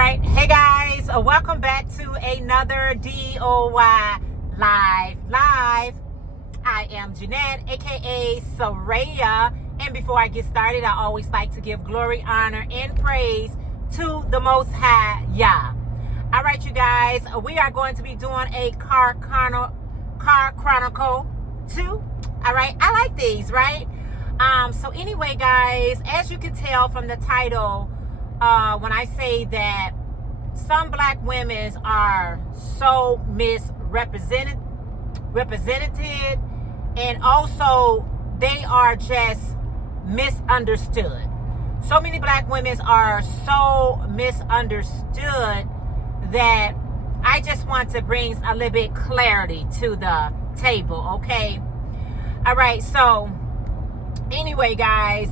right. Hey guys, welcome back to another DOYLIFE live. I am Jeanette, aka Sarayah. And before I get started, I always like to give glory, honor, and praise to the Most High Yah. All right, you guys, we are going to be doing a car Chronicle 2. All right, I like these, right? So anyway, guys, as you can tell from the title, when I say that some black women are so misrepresented, and also they are just misunderstood. So many black women are so misunderstood that I just want to bring a little bit clarity to the table, okay? All right, so anyway, guys,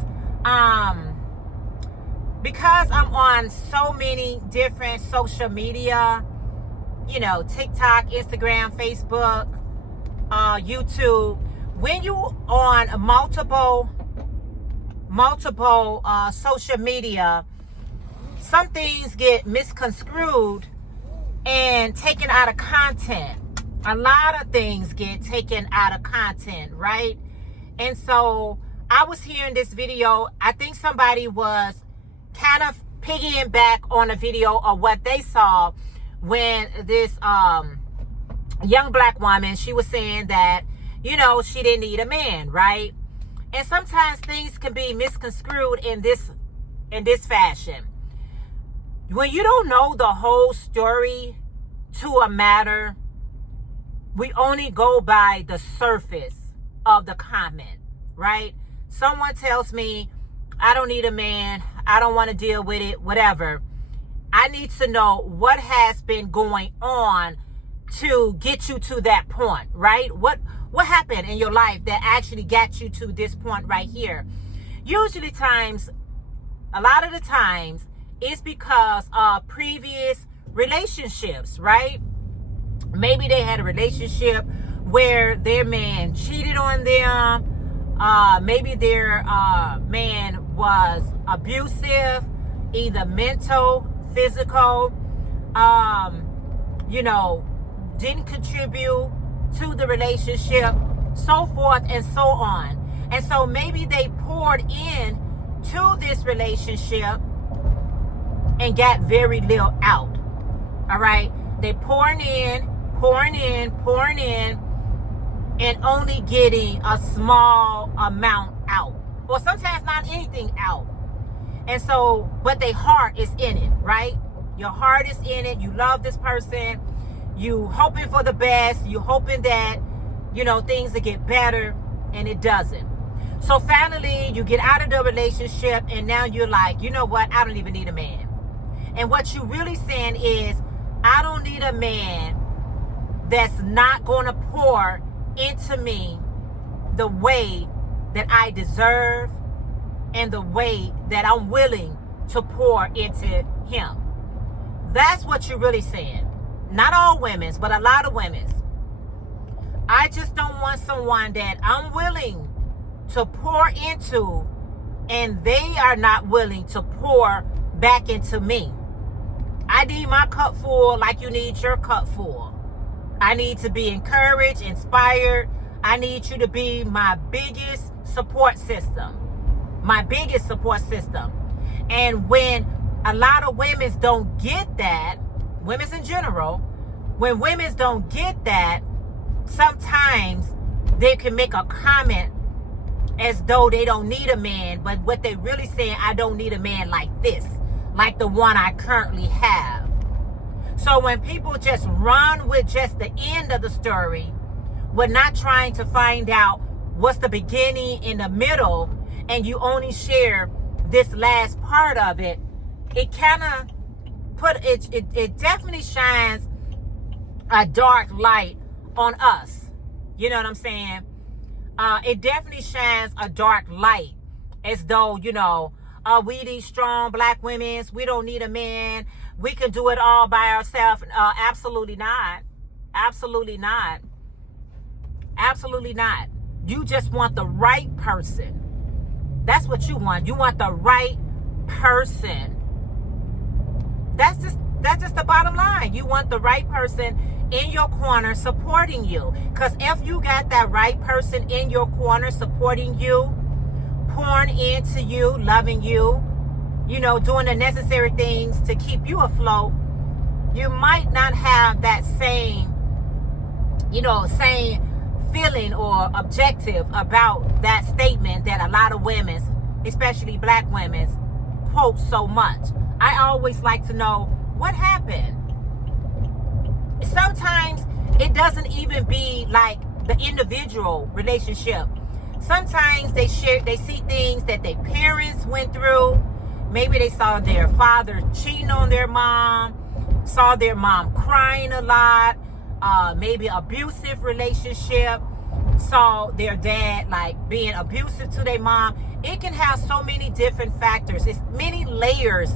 because I'm on so many different social media, you know, TikTok, Instagram, Facebook, YouTube, when you on multiple social media, some things get misconstrued and taken out of content. A lot of things get taken out of content, right? And so I was hearing this video. I think somebody was kind of piggying back on a video of what they saw when this young black woman, she was saying that, you know, she didn't need a man, right? And sometimes things can be misconstrued in this fashion. When you don't know the whole story to a matter, we only go by the surface of the comment, right? Someone tells me, I don't need a man, I don't want to deal with it, whatever. I need to know what has been going on to get you to that point, right? What happened in your life that actually got you to this point right here? Usually a lot of the times, it's because of previous relationships, right? Maybe they had a relationship where their man cheated on them. Maybe their man was abusive, either mental, physical, you know, didn't contribute to the relationship, so forth and so on. And so maybe they poured in to this relationship and got very little out. All right? They pouring in, and only getting a small amount out. Or sometimes not anything out. And so, but their heart is in it, right? Your heart is in it. You love this person. You hoping for the best. You hoping that, you know, things will get better, and it doesn't. So finally, you get out of the relationship, and now you're like, you know what? I don't even need a man. And what you really saying is, I don't need a man that's not going to pour into me the way that I deserve and the way that I'm willing to pour into him. That's what you're really saying. Not all women, but a lot of women. I just don't want someone that I'm willing to pour into and they are not willing to pour back into me. I need my cup full like you need your cup full. I need to be encouraged, inspired. I need you to be my biggest support system. My biggest support system. And when a lot of women don't get that, women in general, when women don't get that, sometimes they can make a comment as though they don't need a man, but what they really saying, I don't need a man like this, like the one I currently have. So when people just run with just the end of the story, we're not trying to find out what's the beginning and the middle, and you only share this last part of it, it kind of it definitely shines a dark light on us. You know what I'm saying? It definitely shines a dark light as though, you know, we these strong black women, we don't need a man, we can do it all by ourselves. Absolutely not. Absolutely not. Absolutely not. You just want the right person. That's what you want. You want the right person. That's just the bottom line. You want the right person in your corner supporting you. Because if you got that right person in your corner supporting you, pouring into you, loving you, doing the necessary things to keep you afloat, you might not have that same feeling or objective about that statement that a lot of women, especially black women, quote so much. I always like to know what happened. Sometimes it doesn't even be like the individual relationship. Sometimes they see things that their parents went through. Maybe they saw their father cheating on their mom, saw their mom crying a lot, maybe abusive relationship, saw their dad like being abusive to their mom. It can have so many different factors. It's many layers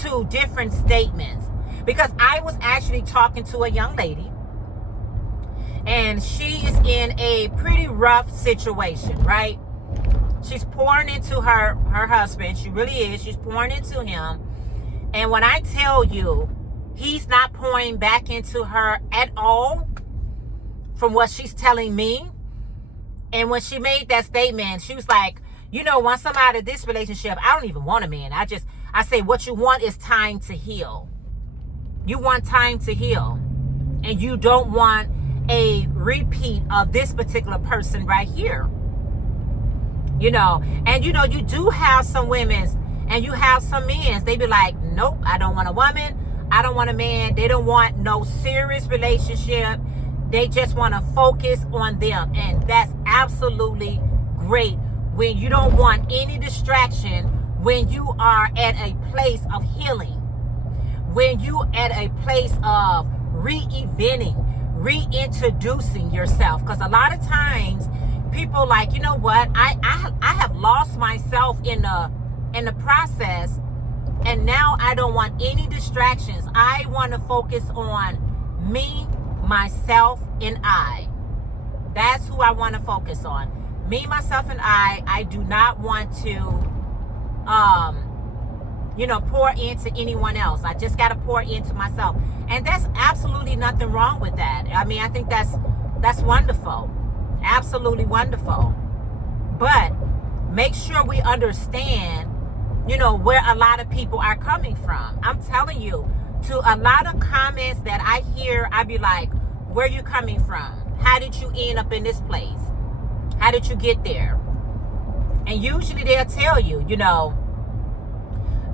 to different statements. Because I was actually talking to a young lady, and she is in a pretty rough situation, right? She's pouring into her husband. She really is. She's pouring into him. And when I tell you, he's not pouring back into her at all from what she's telling me. And when she made that statement, she was like, once I'm out of this relationship, I don't even want a man. I say, what you want is time to heal. You want time to heal. And you don't want a repeat of this particular person right here. And you do have some women and you have some men. They be like, nope, I don't want a woman. I don't want a man. They don't want no serious relationship. They just want to focus on them. And that's absolutely great when you don't want any distraction, when you are at a place of healing, when you at a place of reinventing, reintroducing yourself. Because a lot of times people like, you know what, I have lost myself in the process, and now I don't want any distractions. I want to focus on me, myself, and I. That's who I want to focus on. Me, myself, and I. I do not want to pour into anyone else. I just got to pour into myself. And that's absolutely nothing wrong with that. I mean, I think that's wonderful. Absolutely wonderful. But make sure we understand, where a lot of people are coming from. I'm telling you, to a lot of comments that I hear, I be like, where you coming from? How did you end up in this place? How did you get there? And usually they'll tell you,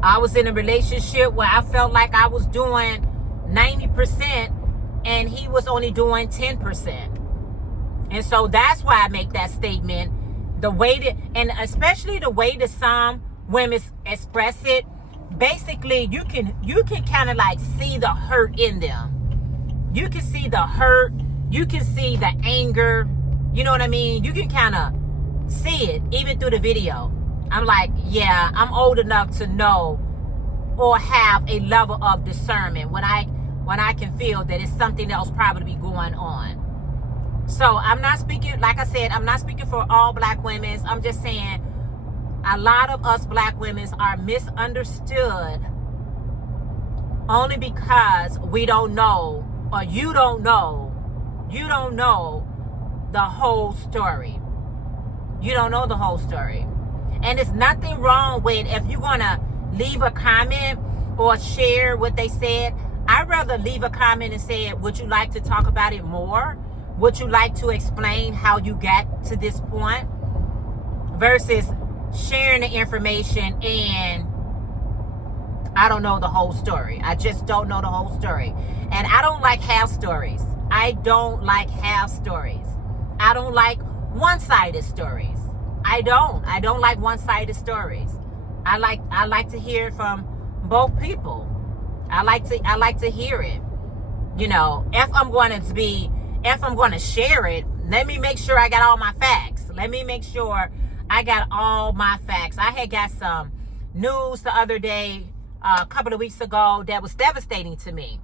I was in a relationship where I felt like I was doing 90% and he was only doing 10%. And so that's why I make that statement. And especially the way that some women express it, basically you can kind of like see the hurt in them. You can see the hurt. You can see the anger. You know what I mean? You can kind of see it even through the video. I'm like, yeah, I'm old enough to know or have a level of discernment when I can feel that it's something else probably going on. So I'm not speaking, like I said, I'm not speaking for all black women. I'm just saying a lot of us black women are misunderstood only because we don't know, or you don't know the whole story. You don't know the whole story. And there's nothing wrong with, if you're going to leave a comment or share what they said, I'd rather leave a comment and say, would you like to talk about it more? Would you like to explain how you got to this point? Versus sharing the information and I don't know the whole story. I just don't know the whole story. And I don't like half stories. I don't like half stories. I don't like one-sided stories. I don't like one-sided stories. I like to hear from both people. I like to hear it. If I'm going to share it, let me make sure I got all my facts. Let me make sure I got all my facts. I had got some news the other day, a couple of weeks ago, that was devastating to me.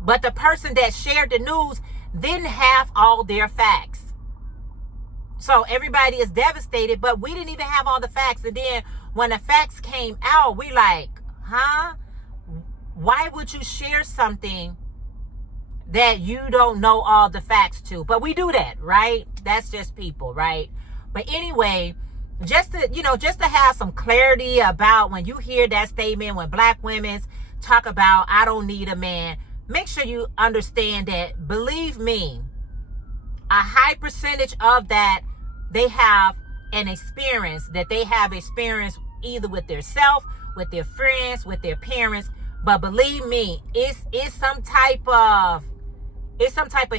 But the person that shared the news didn't have all their facts. So everybody is devastated, but we didn't even have all the facts. And then when the facts came out, we like, huh? why would you share something that you don't know all the facts to? But we do that, right? That's just people, right? But anyway, just to have some clarity about when you hear that statement, when black women talk about, I don't need a man, make sure you understand that, believe me, a high percentage of that, they have an experience that they have experienced either with their self, with their friends, with their parents. But believe me, it's some type of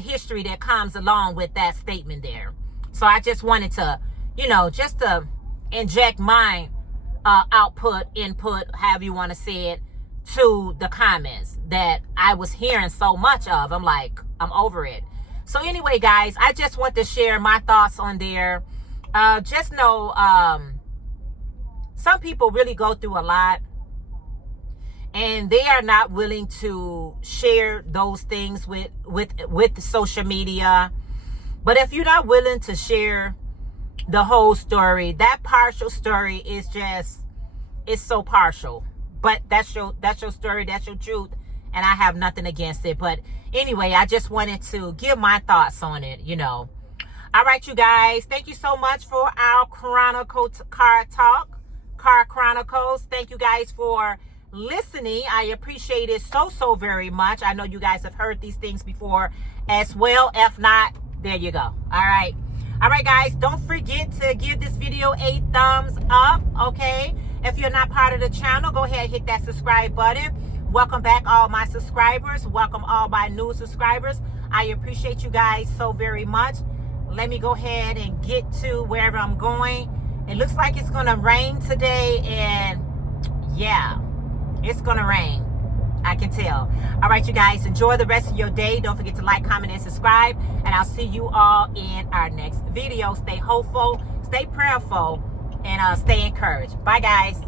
history that comes along with that statement there. So I just wanted to, just to inject my input, however you want to say it, to the comments that I was hearing so much of. I'm like, I'm over it. So anyway, guys, I just want to share my thoughts on there. Just know, some people really go through a lot, and they are not willing to share those things with social media. But if you're not willing to share the whole story, that partial story is it's so partial. But that's your story, that's your truth, and I have nothing against it. But anyway, I just wanted to give my thoughts on it, All right, you guys, thank you so much for our Chronicle Car Talk, Car Chronicles. Thank you guys for listening. I appreciate it so very much. I know you guys have heard these things before as well. If not, there you go. All right, guys, don't forget to give this video a thumbs up, okay? If you're not part of the channel, go ahead and hit that subscribe button. Welcome back, all my subscribers. Welcome all my new subscribers. I appreciate you guys so very much. Let me go ahead and get to wherever I'm going. It looks like it's going to rain today, and yeah, it's going to rain. I can tell. All right, you guys, enjoy the rest of your day. Don't forget to like, comment, and subscribe, and I'll see you all in our next video. Stay hopeful, stay prayerful, and stay encouraged. Bye, guys.